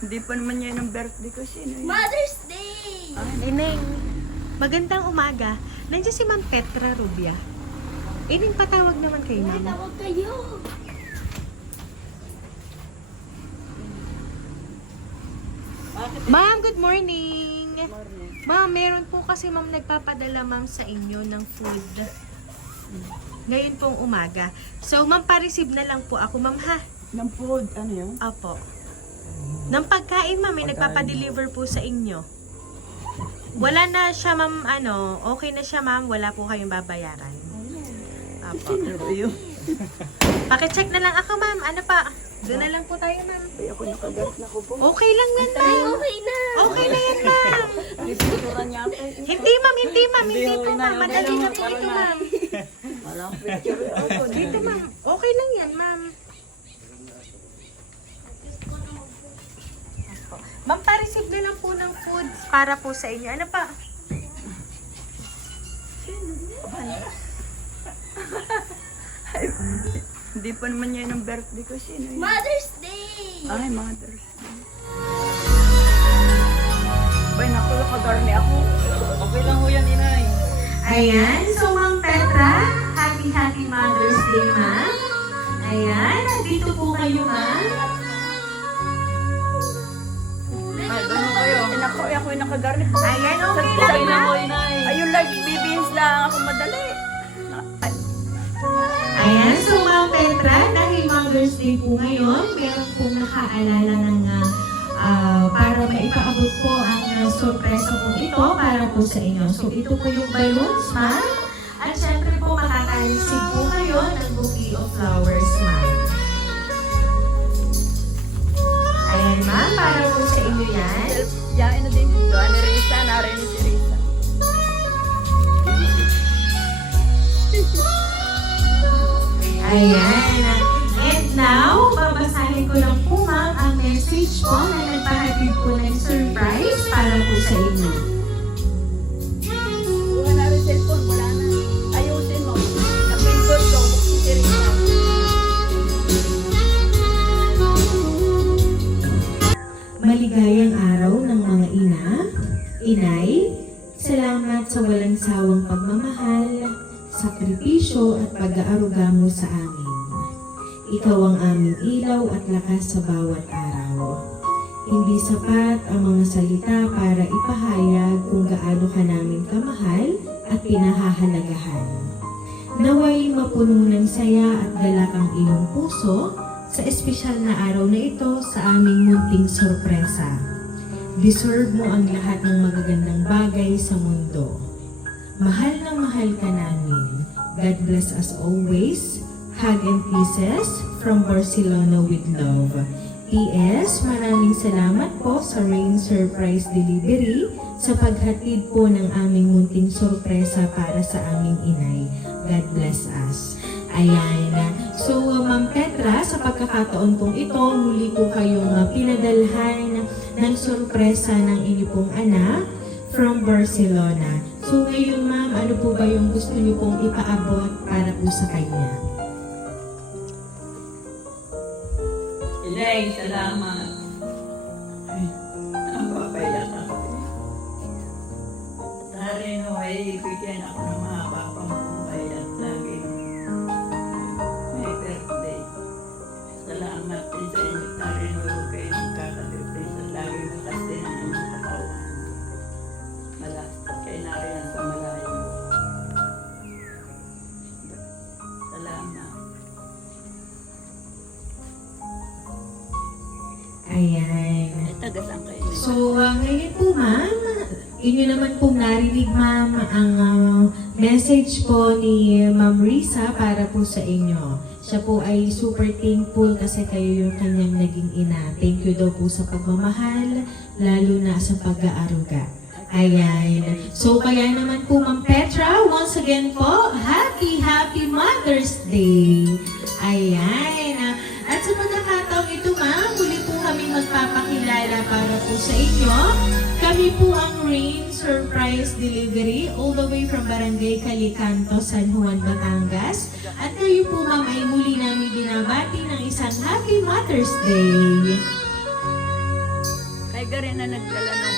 Hindi pa naman yan ang birthday ko. Sino yun? Mother's Day! Ineng, magandang umaga. Nandiyan si Ma'am Petra Rubia. Ineng, patawag naman kayo, May Ma'am. tawag kayo. Ma'am, good morning. Morning. Ma'am, meron po kasi Ma'am nagpapadala Ma'am sa inyo ng food. Ngayon pong umaga. So, Ma'am, pa-receive na lang po ako, Ma'am, ha? Ng food, ano yun? Apo. Ng pagkain, Ma'am, may nagpapadeliver po sa inyo. Wala na siya, Ma'am, okay na siya, Ma'am. Wala po kayong babayaran. Apo. Ano ba yun? Pakicheck na lang ako, Ma'am. Ano pa? Doon na lang po tayo, Ma'am. Ay, ako nakagat na ko po. Okay lang yan, Ay, Ma'am. okay na. Okay na yan, Ma'am. Pipicturan niya ako. Hindi, Ma'am. Hindi, Ma'am. Hindi Hindi, po, okay na, Ma'am. okay Madali na, na po okay ito, na. Ma'am. Walang picture. Ako, Dito, Ma'am. Okay lang yan, Ma'am. Ma'am, pa-receive na lang po ng food para po sa inyo. Ano pa? Hindi pa naman yan ang birthday ko. Sino yun? Mother's Day! Ay, Mother's Day. Bay, naku, nakagarni ako. Okay lang ho yan, inay. Ayan. So, Ma'am Petra, happy Mother's Day, Ma'am. Ayan. Dito po kayo, Ma'am. Ay, ganun kayo. Naku, ako yung nakagarni po. Ayan, okay lang, Sabi na Ma'am. ko, inay. Ayun lang, bibihis lang ako madali. Ay, Ayan, so Ma'am Petra, dahil Mother's Day po ngayon, meron pong nakaalala ng para maipaabot po ang sorpresa po ito para po sa inyo. So ito po yung balloons, Ma'am. At syempre po makaka-receive po kayo ng bouquet of flowers, Ma'am. Ayan, Ma'am, para po sa inyo yan. yain na din dito. Ano, Risa, narinig si Risa. Ayan. And now, babasahin ko lang po, Ma'am, ang message po na nagpahatid po ng surprise para po sa inyo. Wala na rin cellphone, wala na. Ayusin mo. Napindot ko, buksin si Risa. Maligayang araw ng mga ina, inay, salamat sa walang sawang pagmamahal, sakripisyo at pag-aaruga mo sa amin. Ikaw ang aming ilaw at lakas sa bawat araw. Hindi sapat ang mga salita para ipahayag kung gaano ka namin kamahal at pinahahalagahan. Naway mapuno ng saya at galak ang iyong puso sa espesyal na araw na ito sa aming munting sorpresa. Deserve mo ang lahat ng magagandang bagay sa mundo. Mahal na mahal ka namin. God bless us always. Hug and kisses from Barcelona with love. P.S. Maraming salamat po sa Rain Surprise Delivery sa paghatid po ng aming munting sorpresa para sa aming inay. God bless us. Ayan. So, Ma'am Petra, sa pagkakataon pong ito, muli po kayong pinadalhan ng sorpresa ng inyong pong anak from Barcelona. So, ngayon, Ma'am, ano po ba yung gusto niyo pong ipaabot para po sa kanya? Inay, salamat. Ay, ang papayak ako. Narin mo ay bigyan ako ng mga papamuhay at laging may birthday. Salamat din sa inyo. Narin mo kayo magkakalibre sa laging matas din ang inyong katawan. Malastat kayo narin sa malayo. Salamat. Ayan. Tagasang kayo. So, ngayon po, Ma'am, inyo naman pong narinig, Ma'am, ang message po ni Ma'am Risa para po sa inyo. Siya po ay super thankful kasi kayo yung kanyang naging ina. Thank you daw po sa pagmamahal, lalo na sa pag-aaruga. Ayan. So, kaya naman po, Ma'am Petra, once again po, happy Mother's Day! Ayan. At sa pagkakataong ito, Ma'am, muli po kami magpapakilala para po sa inyo. Kami po ang Rain Surprise Delivery all the way from Barangay Calicanto, San Juan, Batangas. At kayo po, Ma'am, ay muli namin binabati ng isang Happy Mother's Day. ka rin na nagdala ng